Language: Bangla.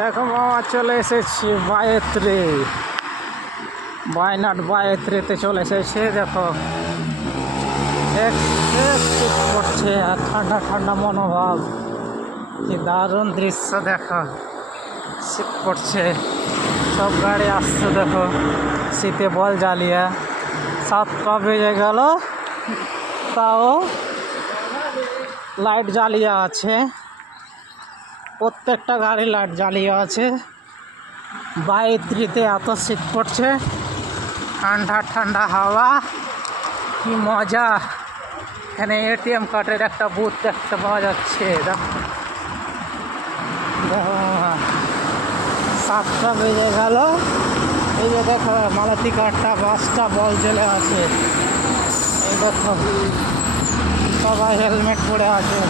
দেখো মামা, চলে এসেছি বায়েত্রে, বায়নাট বায়েত্রেতে চলে এসেছে। দেখো শীত পড়ছে আর ঠান্ডা ঠান্ডা মনোভাব, কি দারুণ দৃশ্য। দেখো শীত পড়ছে, সব গাড়ি আসছে। দেখো শীতে বল জ্বালিয়ে 7টা বেজে গেল, তাও লাইট জ্বালিয়ে আছে। প্রত্যেকটা গাড়ি লাইট জ্বালিয়ে আছে। বায়েত্রিতে এত শীত পড়ছে, ঠান্ডা ঠান্ডা হাওয়া, কি মজা। এখানে এটিএম কার্ডের একটা বুথ দেখতে পাওয়া যাচ্ছে। দেখো 7টা বেজে গেল। এই যে দেখো মালতী কার্ডটা, বাসটা বল জ্বলে আছে। এই দেখো সবাই হেলমেট পরে আছে।